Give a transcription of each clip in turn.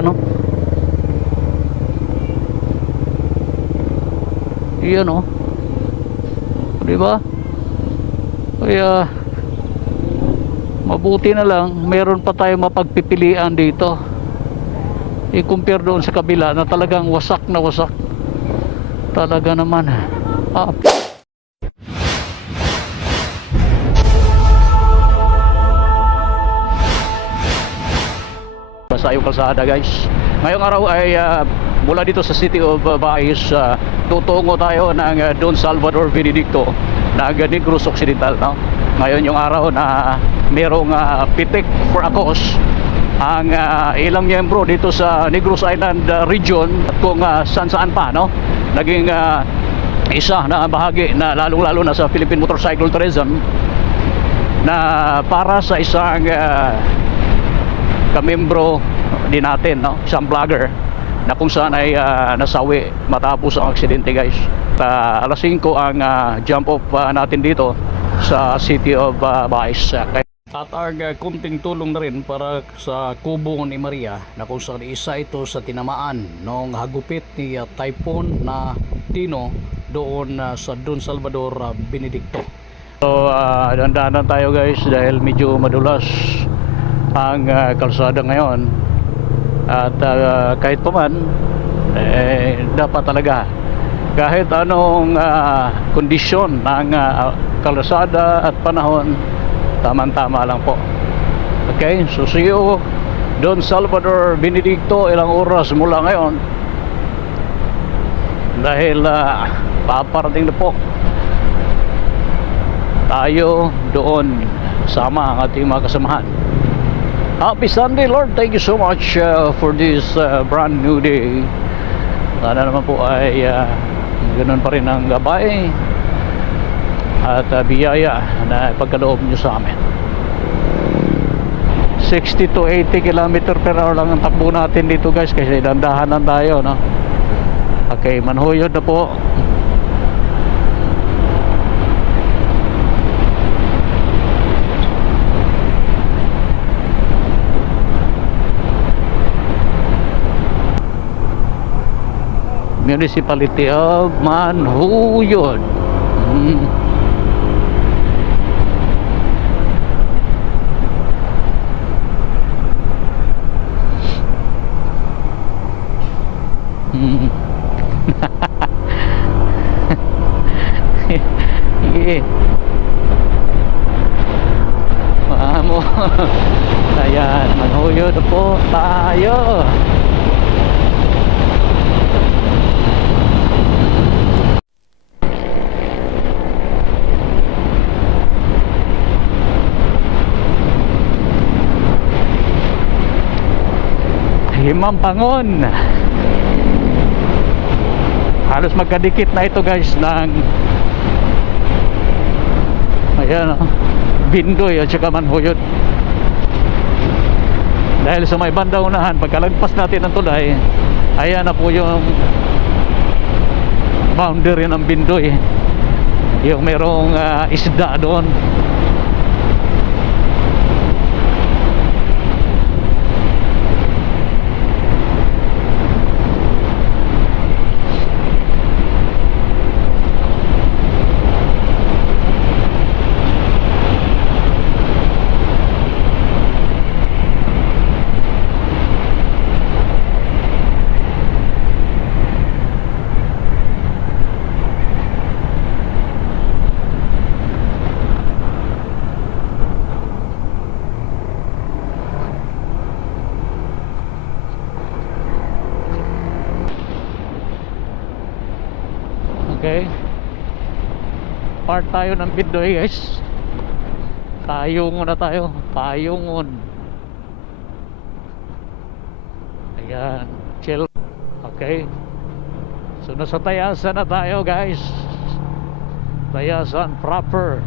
yun, no? Iyan, no? Diba? Kaya mabuti na lang meron pa tayo mapagpipilian dito, i-compare doon sa kabila na talagang wasak na wasak talaga naman. Basta yung kalsada, guys. Ngayong araw ay mula dito sa City of Baez, tutungo tayo ng Don Salvador Benedicto na Negros Occidental, no? Ngayon yung araw na merong pitik for a cause ang ilang miyembro dito sa Negros Island region at kung saan pa, no? Naging isa na bahagi na lalong-lalo na sa Philippine Motorcycle Tourism na para sa isang kamembro din natin, no? Isang vlogger na kung saan ay nasawi matapos ang aksidente, guys. Alas 5 ang jump off natin dito sa City of Baez. At ang kunting tulong na rin para sa kubo ni Maria na kung saan isa ito sa tinamaan ng hagupit ni Typhoon na Tino doon sa Don Salvador Benedicto. So dandanan tayo, guys, dahil medyo madulas ang kalsada ngayon. At kahit pa man dapat talaga kahit anong kondisyon ng kalsada at panahon, tamang-tama lang po. Okay, so see you Don Salvador Benedicto ilang oras mula ngayon, dahil paparating na po tayo doon sama ang ating mga kasamahan. Happy Sunday, Lord. Thank you so much for this brand new day. Sana naman po ay ganoon pa rin ang gabay at biyaya na pagkaloob nyo sa amin. 60 to 80 km per hour lang ang takbo natin dito, guys, kasi dandahanan tayo, no? Okay, manhuyod na po. Municipality of Manhuyod. Sige. Mamo. Ayan, Manhuyod po tayo. Himampangon. Halos magkadikit na ito, guys, ng ayan, Bindoy at saka Manhuyod. Dahil sa may banda unahan, pagkalagpas natin ng tulay, ayan na po yung boundary ng Bindoy, yung merong isda doon. Okay, part tayo ng Bindoy, guys. Tayungon na tayo, Tayungon. Ayan, chill. Okay, so nasa Tayasan na tayo, guys. Tayasan proper.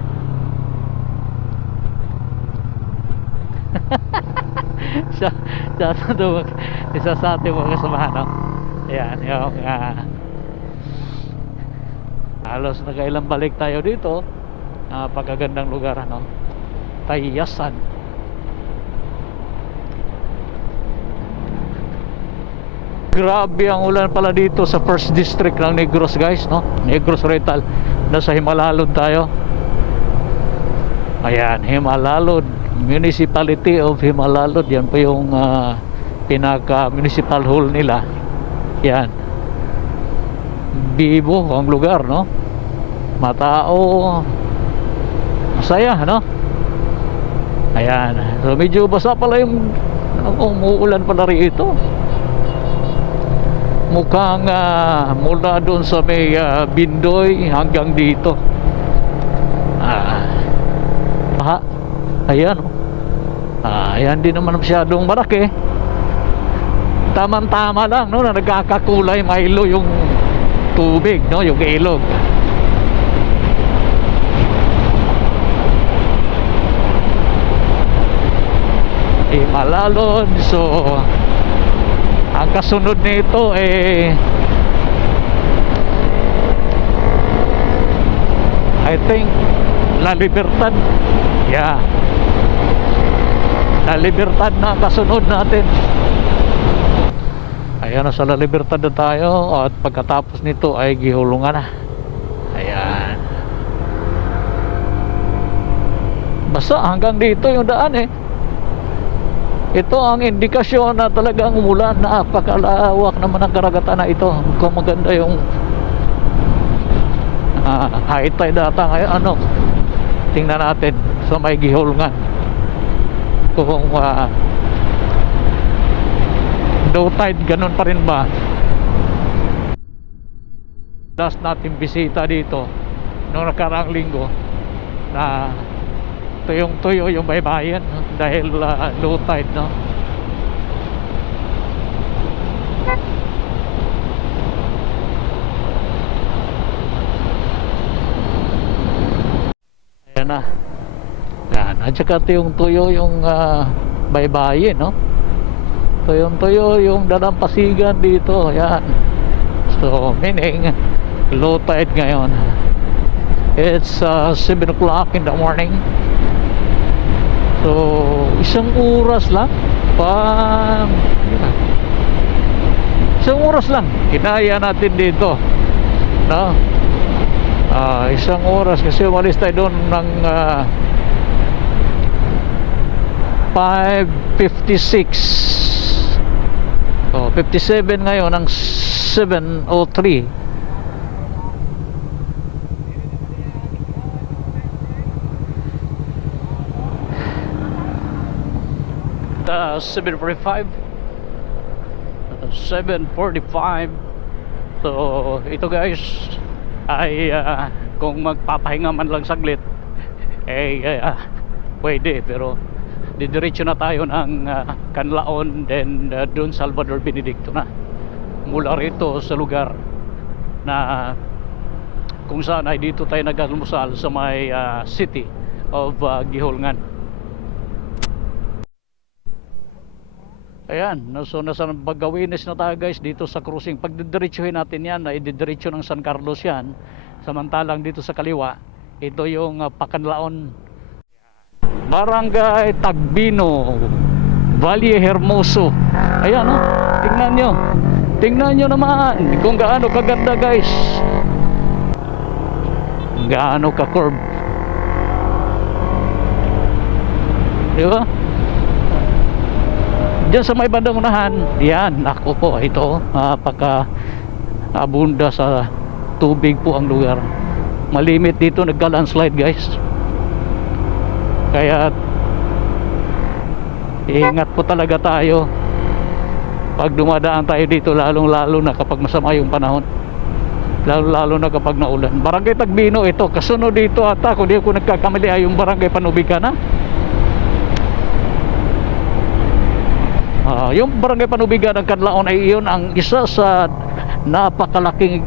Isa sa ating mga kasamahan, no? Ayan, yung halos nakailang balik tayo dito. Pagkagandang lugar, no? Tayasan. Grabe ang ulan pala dito sa first district ng Negros guys, no? Negros Oriental. Nasa Himalalod tayo. Ayan, Himalalod, Municipality of Himalalod. Yan po yung pinaka municipal hall nila. Yan. Bibo ang lugar, no? Matao. Masaya, no? Ayan. So medyo basa pala yung umuulan pala rito. Mukhang mula doon sa may Bindoy hanggang dito. Ayan, oh. Ayan, din naman masyadong malaki. Tamang-tama lang, no, na nagkakakulay Milo yung tubig, no, yung ilog. Malalon. So ang kasunod nito I think La Libertad. Yeah, La Libertad na kasunod natin. Ayan, nasa La Libertad na tayo. At pagkatapos nito ay Gihulungan na. Ayan. Basta hanggang dito yung daan. Ito ang indikasyon na talagang umulan. Napakalawak naman ang karagatan na ito. Kung maganda yung high tide data ngayon. Tingnan natin sa may Gihulungan kung low tide, ganun pa rin ba. Last natin bisita dito noong nakaraang linggo na tuyong-tuyo yung baybayin dahil low tide, no? Ayan na. Yan. At saka tuyong-tuyo yung baybayin, no? Tuyong-tuyo yung dalampasigan dito. Yan. So meaning low tide ngayon. It's 7 o'clock in the morning. So isang oras lang isang oras lang kinaya natin dito, no? Isang oras kasi umalis tayo doon ng 5:56. So 57 ngayon ng 7:03. 7:45. So ito guys ay kung magpapahinga man lang saglit pwede, pero didiretso na tayo ng Canlaon, then Don Salvador Benedicto na mula rito sa lugar na kung saan ay dito tayo nag-almusal sa may city of Gihulungan. Ayan, so nasa Bagawinis na tayo guys dito sa cruising. Pag didiretsuhin natin yan, ay didiretso ng San Carlos yan. Samantalang dito sa kaliwa, ito yung Pacanlaon, Barangay Tagbino, Valle Hermoso. Ayan, oh, tingnan nyo naman kung gaano kaganda guys, gaano ka curve, di ba? Diyan sa may bandang unahan, yan, ako po, ito, napaka abunda sa tubig po ang lugar. Malimit dito, nagka-landslide guys. Kaya ingat po talaga tayo pag dumadaan tayo dito, lalong-lalo na kapag masama yung panahon, lalo-lalo na kapag naulan. Barangay Tagbino ito, kasunod dito ata, kung di ako nagkakamali, ay yung Barangay Panubican na. Yung Barangay Panubigan ng Canlaon ay iyon ang isa sa napakalaking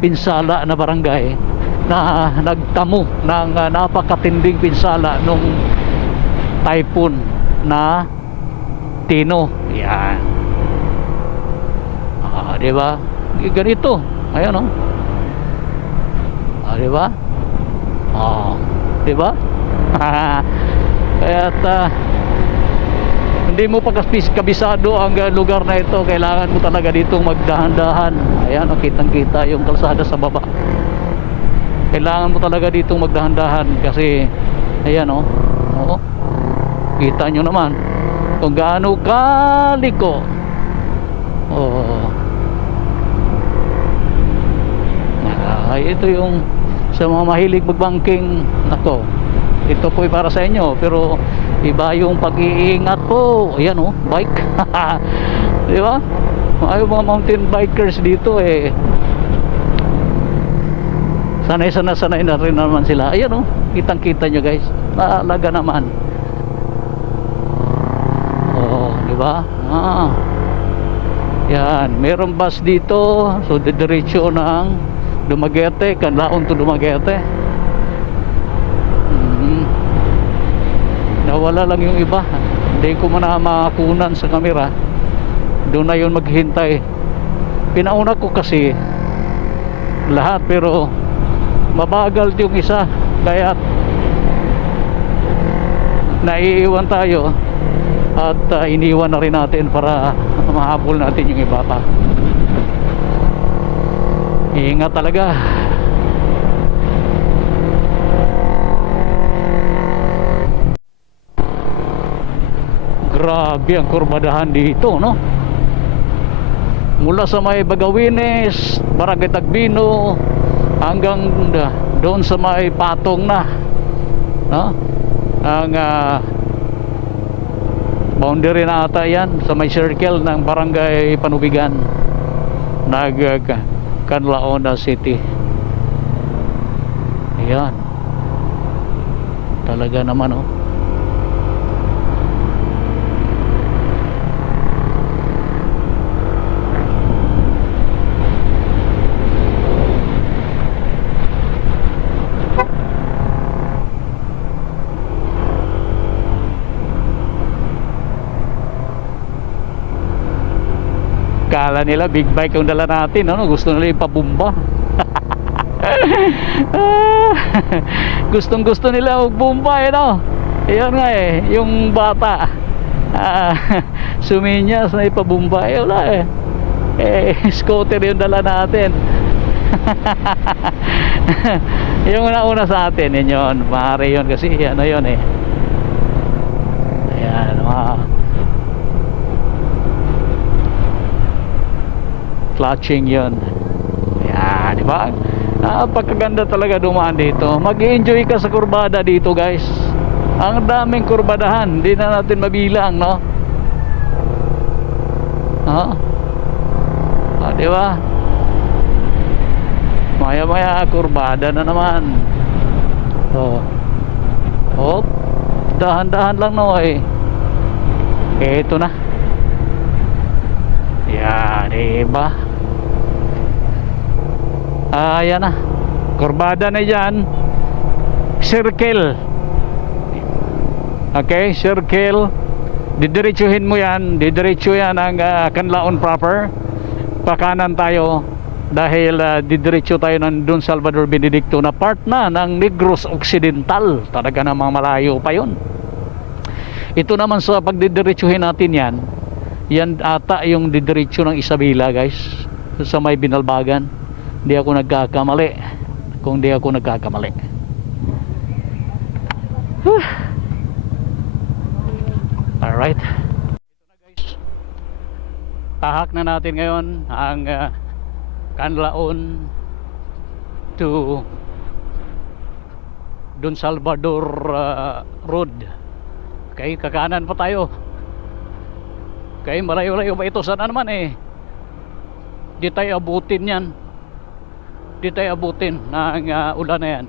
pinsala na barangay na nagtamo ng napakatinding pinsala nung typhoon na Tino. Yan. Di ba? Ganito. Ayan, oh. Di ba? Di ba? Kaya hindi mo pa kabisado ang lugar na ito, kailangan mo talaga ditong magdahan-dahan. Ayan, kitang kita yung kalsada sa baba. Kailangan mo talaga ditong magdahan-dahan kasi ayan oh. Oo. Kita nyo naman kung gaano kaliko. Oh. Ay, ito yung sa mga mahilig magbangking. Nako, ito po ay para sa inyo, pero iba yung pag-iingat po. Ayan oh, bike. Di ba? Ay, mga mountain bikers dito eh, sanay na rin naman sila. Ayan oh, kitang kita nyo guys, naalaga naman. Oh, di ba? Yan, mayroong bus dito, so didiretso ng Dumaguete, Canlaon to Dumaguete. Nawala lang yung iba, hindi ko muna makakunan sa camera. Doon na yun maghintay. Pinauna ko kasi lahat, pero mabagal yung isa, kaya naiiwan tayo at iniwan na rin natin para mahabol natin yung iba pa. Ingat talaga. Grabe ang kurbadahan dito, no? Mula sa may Bagawines, Barangay Tagbino, hanggang doon sa may Patong na, no? Ang boundary na ata yan sa may circle ng Barangay Panubigan, Canlaon City. Ayan, talaga naman oh. Kala nila big bike yung dala natin, ano? Gusto nila ipabumba. Gustong gusto nila magbumba eh, no? Ayan nga eh, yung bata suminyas na ipabumba eh, wala scooter yung dala natin. Yung una sa atin yun, maaari yun kasi ano yun eh, ayan clutching yun. Ayan, diba? Pagkaganda talaga dumaan dito. Mag-enjoy ka sa kurbada dito guys. Ang daming kurbadahan, hindi na natin mabilang, no? Diba? Maya maya kurbada na naman. Hop, dahan-dahan lang, no eh. Ito na. Yan, diba? Ayan na, kurbada na dyan. Circle. Okay, circle. Didiretsuhin mo yan. Didiretso yan ang Canlaon proper. Pakanan tayo dahil didiretso tayo ng Don Salvador Benedicto na part na ng Negros Occidental. Talaga namang malayo pa yun. Ito naman sa pagdidiretsuhin natin yan, yan ata yung didiretso ng Isabela guys, sa may Binalbagan. Hindi ako nagkakamali. Kung di ako nagkakamali. Alright. Ito na guys, tahak na natin ngayon ang Canlaon to Don Salvador Road. Okay, kakanan pa tayo. Okay, malayo-layo pa ito. Sana naman eh di tayo abutin yan. Di tayo abutin ng ulan na yan.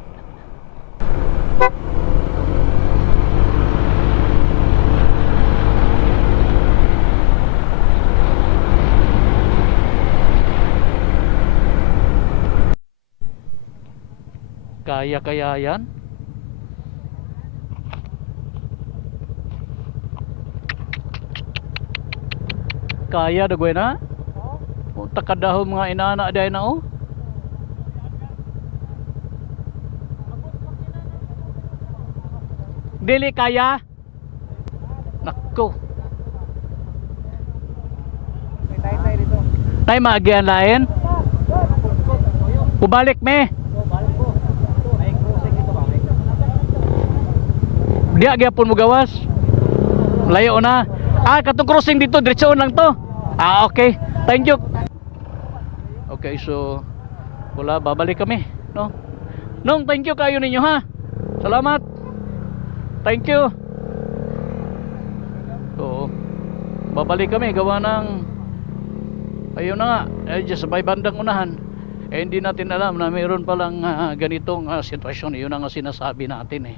Kaya yan. Kaya dagoy na. Takadahom mga inana day na oh. Dili kaya. Nako. Nay maagian lain. Kubalik me. Dia gyapon mo gawas. Layo na. Katong crossing dito diretso lang to. Okay. Thank you. Okay, so wala, babalik kami, no? Nong, thank you kayo ninyo ha. Salamat. Thank you. So, babalik kami gawa ng ayun na nga, just sa bandang unahan. Hindi natin alam na mayroon palang ganitong sitwasyon. Yun ang sinasabi natin eh.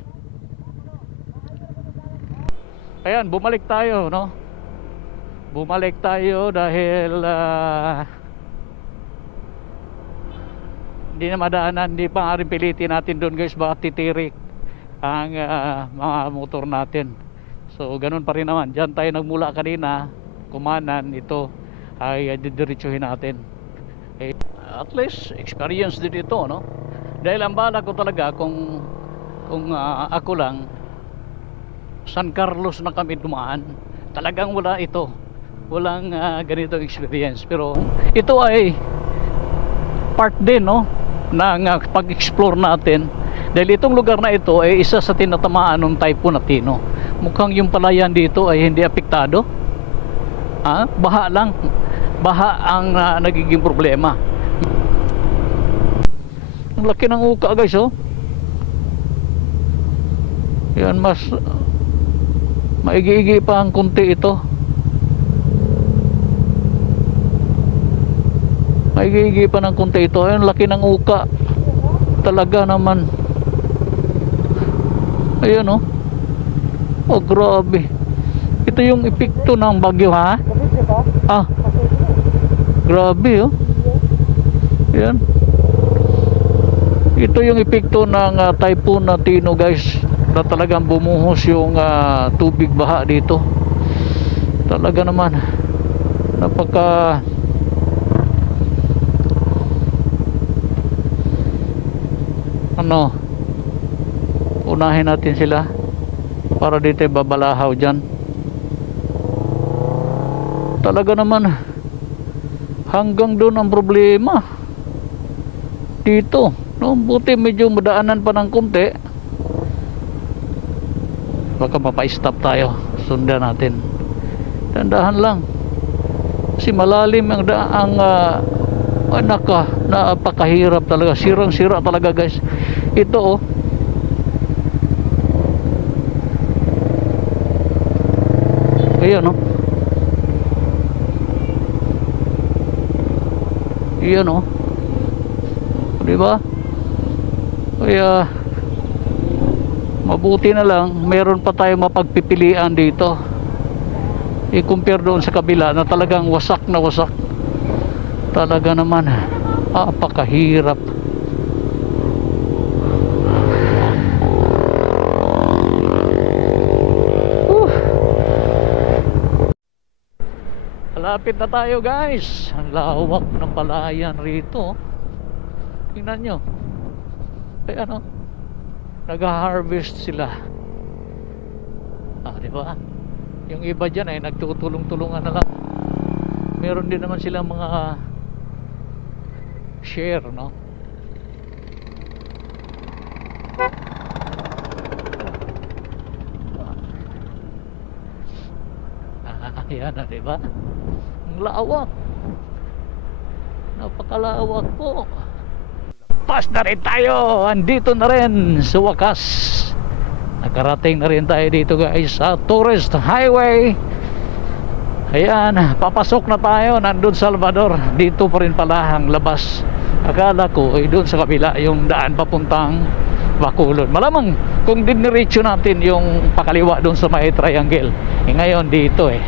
Ayan, bumalik tayo, no? Bumalik tayo dahil hindi na madaanan, hindi pa nga rin pilitin natin doon guys, baka titirik ang mga motor natin. So ganun pa rin naman, dyan tayo nagmula kanina, kumanan, ito ay didiretsuhin natin. At least experience din ito, no? Dahil ang bala ko talaga kung ako lang, San Carlos na kami dumaan, talagang wala ito, walang ganitong experience. Pero ito ay part din, no, ng pag-explore natin, dahil itong lugar na ito ay isa sa tinatamaan ng Typhoon Atino. Mukhang yung palayan dito ay hindi apektado. Baha lang, baha ang nagiging problema. Ang laki ng uka guys, oh. Yan, mas maigi-igi pa ang kunti ito. Maigi-igi pa ng kunti ito. Ayun, laki ng uka. Talaga naman. Ayun, oh. Oh, grabe. Ito yung epekto ng bagyo, ha? Grabe, oh. Ayan. Ito yung epekto ng Typhoon Atino guys, na talagang bumuhos yung tubig baha dito. Talaga naman napaka unahin natin sila para dito babalahaw dyan. Talaga naman hanggang doon ang problema dito, no? Buti medyo madaanan pa ng konti, baka mapa-stop tayo, sundan natin. Tandahan lang kasi malalim ang napakahirap talaga, sirang-sira talaga guys. Ito, oh. Ayan, oh. Ayan, oh. Diba? Kaya mabuti na lang meron pa tayo mapagpipilian dito, i-compare doon sa kabila na talagang wasak na wasak. Talaga naman apakahirap. Malapit na tayo guys. Ang lawak ng palayan rito. Tingnan nyo. Ay ano, nag-harvest sila. Diba? Yung iba dyan ay nagtutulong-tulungan na lang. Meron din naman silang mga share, no? Ayan na, diba? Ang lawak. Napakalawak po. Pas na rin tayo. Andito na rin sa wakas. Nakarating na rin tayo dito guys sa Tourist Highway. Ayan, papasok na tayo. Nandun Salvador. Dito pa rin pala ang labas. Akala ko ay doon sa kabila yung daan papuntang Bacolod. Malamang kung diniretso natin yung pakaliwa doon sa may triangle, ngayon dito eh.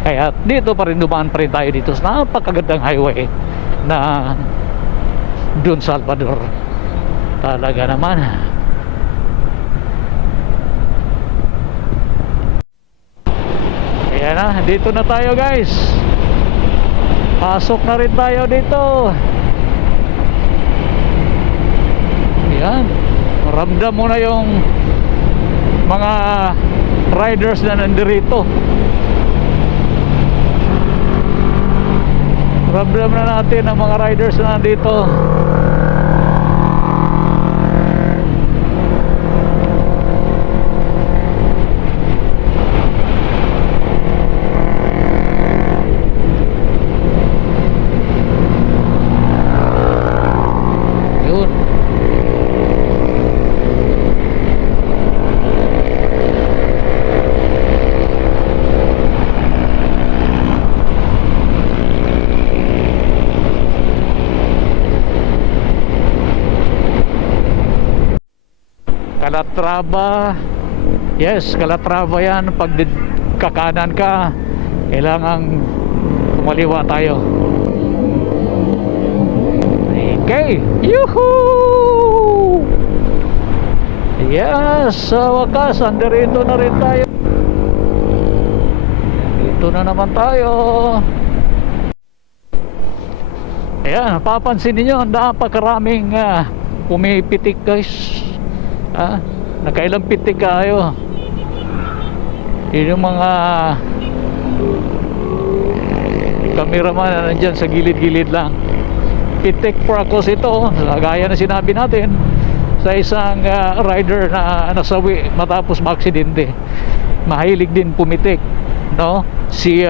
Kaya dito pa rin, dumaan pa rin tayo dito sa napakagandang highway na doon Salvador. Talaga naman. Ayan na, dito na tayo guys. Pasok na rin tayo dito. Ayan, maramdam mo na yung mga riders na nandirito. Problem na natin ang mga riders na nandito. Yun. Calatrava. Yes, Calatrava yan. Pag kakanan ka, kailangan kumaliwa tayo. Okay. Yuhuu! Yes, sa wakas, andirito na rin tayo. Dito na naman tayo. Ayan, papansin niyo, napakaraming pumipitik guys. Nakailang pitik kayo. Yun yung mga cameraman na nandyan sa gilid-gilid lang. Pitik practice ito, gaya na sinabi natin sa isang rider na nasawi matapos maaksidente. Mahilig din pumitik, no? Si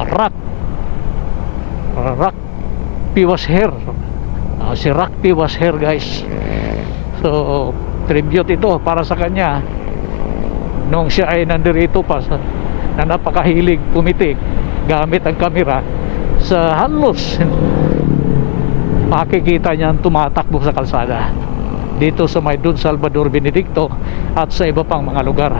Rock Piwasher. Si Rock Piwasher guys. So tribute ito para sa kanya nung siya ay nandirito pa na napakahilig pumitik gamit ang kamera. Sa halos makikita niyan tumatakbo sa kalsada dito sa may Don Salvador Benedicto at sa iba pang mga lugar.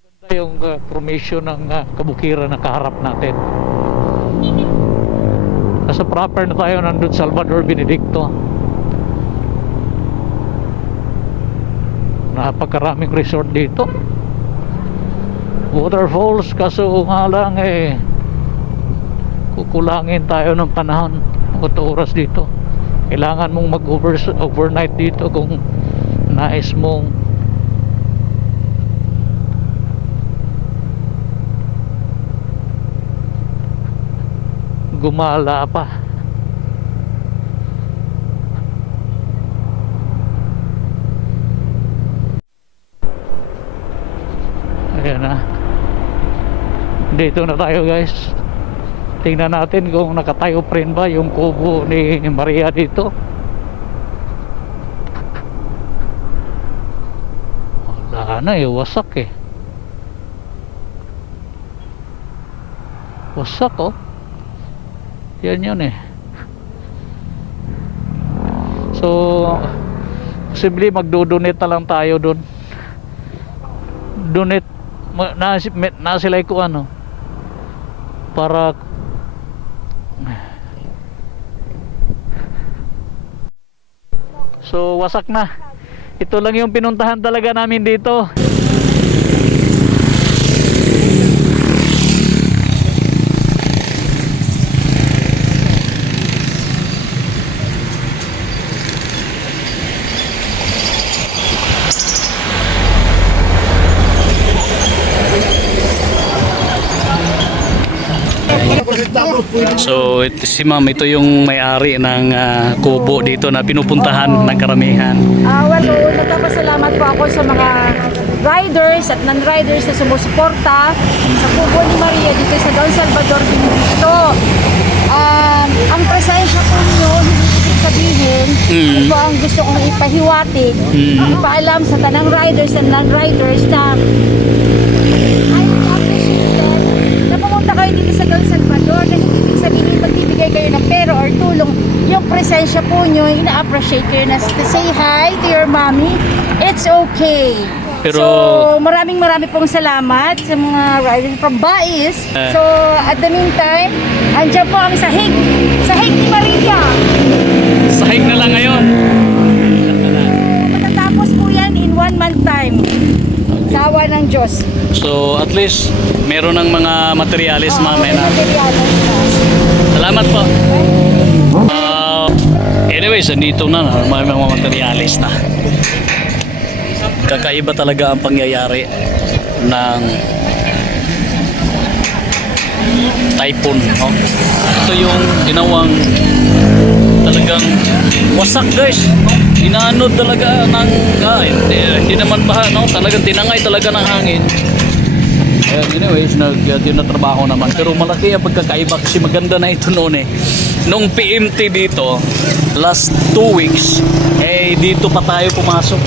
Ganda yung formation ng kabukiran na kaharap natin. Nasa proper na tayo ng Don Salvador Benedicto. Napakaraming resort dito, waterfalls, kaso nga lang kukulangin tayo ng panahon, 8 oras dito. Kailangan mong mag-overnight dito kung nais mong gumala pa. Ayan na. Dito na tayo guys. Tingnan natin kung nakatayo pa rin ba yung kubo ni Maria dito. Wala na wasak wasak yan yun so posible magdo-donate na lang tayo dun. Donate na sila ko para so wasak na. Ito lang yung pinuntahan talaga namin dito. So si ma'am, ito yung may-ari ng kubo dito na pinupuntahan ng karamihan. Nagpapasalamat po ako sa mga riders at non-riders na sumusuporta sa kubo ni Maria dito sa Don Salvador Benedicto. Ang presensya po nyo, hindi ibig sabihin, ito ang gusto kong ipahiwatig, ipaalam sa tanang riders and non-riders na pumunta kayo dito sa Don Salvador na hindi ibig sabihin magbibigay kayo ng pera or tulong. Yung presensya po nyo, ina-appreciate kayo na to say hi to your mommy. It's okay. Pero, so maraming pong salamat sa mga riders from Bais. So at the meantime, andyan po ang sahig ni Maria. Sahig na lang ngayon. Matatapos po yan in 1 month time. Sawa ng Diyos. So at least meron ng mga materialis ma'am na. Salamat po. Anyways, andito na may mga materialis na. Kakaiba talaga ang pangyayari ng typhoon, no? Ito yung ginawang talagang wasak, guys. Inaanod talaga ng hindi naman baha, no? Talagang tinangay talaga ng hangin. Anyways, tinatrabaho naman. Pero malaki ang pagkakaiba kasi maganda na ito noon eh. Nung PMT dito, last 2 weeks, dito pa tayo pumasok.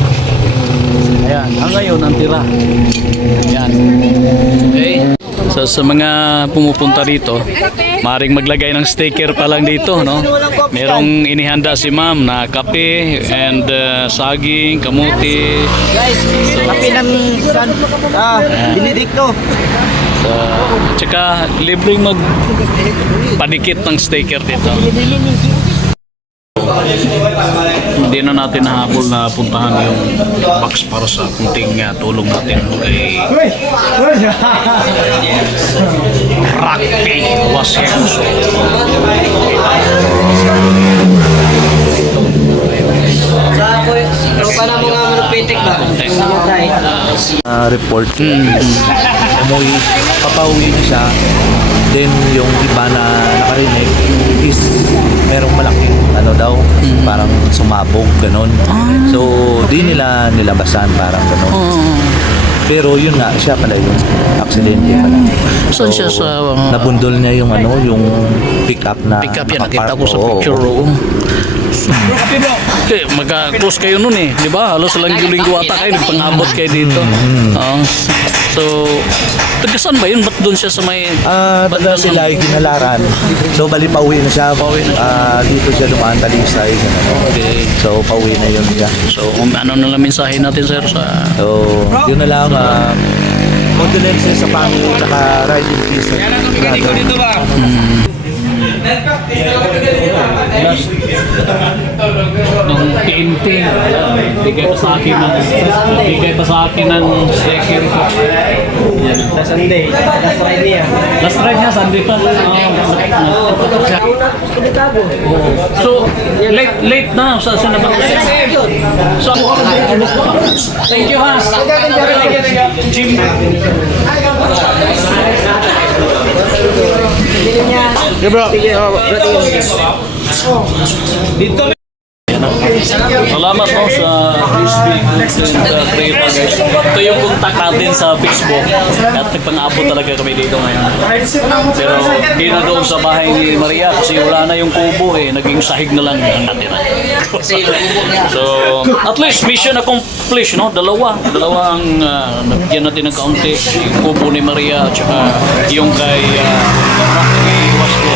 Ayan, ngayon ang tira. Ayan. Okay. So sa mga pumupunta dito, maaaring maglagay ng sticker pa lang dito, no? Merong inihanda si ma'am na kape and saging, kamuti. Guys, kape ng Benedicto. Tsaka libreng magpadikit ng sticker dito. Hindi na natin nahabol na puntahan yung box para sa kunting tulong natin kay Rugby Washenso. Sa ako, tropa na mga manupitik ba? Namatay. Report. Umuwi, papauwi siya. Then yung iba na nakarinig is merong malaking daw, parang sumabog, ganon. So, di nila nilabasan, parang ganon. Pero yun nga, siya pala yung aksidente pala. Saan siya sa nabundol niya yung yung pick-up na pick-up yan? Nakita nakapark. ko sa picture. Okay, magka-close kayo nun eh, di ba? Halos linggo-linggo ata kayo, nagpangabot kayo dito. So, tagasan ba yun? Ba't doon siya sa may... Taga sila ay Ginalaran. So, bali pauwi na siya. Dito siya dumaan Talisay. Okay. So, pauwi na yun siya. So, ano na lang mensahe natin, sir, sa... So, yun na lang. Condolences sa family at ride in peace. Dito ba? Nung PMT, bigay pa sa akin ng sticker. Sunday, last ride niya. Last ride niya, Sunday pa. So, late na. Saan na ba? So, thank you, ha. Jim. Salamat po sa Crispy Goods and Crepa, guys. Ito yung contact natin sa Facebook at nagpang-abot talaga kami dito ngayon. Pero di na doon sa bahay ni Maria kasi wala na yung kubo eh. Naging sahig na lang ang natira. So, at least mission accomplished, no? Dalawa ang nabigyan natin ng kaunti. Yung kubo ni Maria at saka yung kay Rocky Wasco.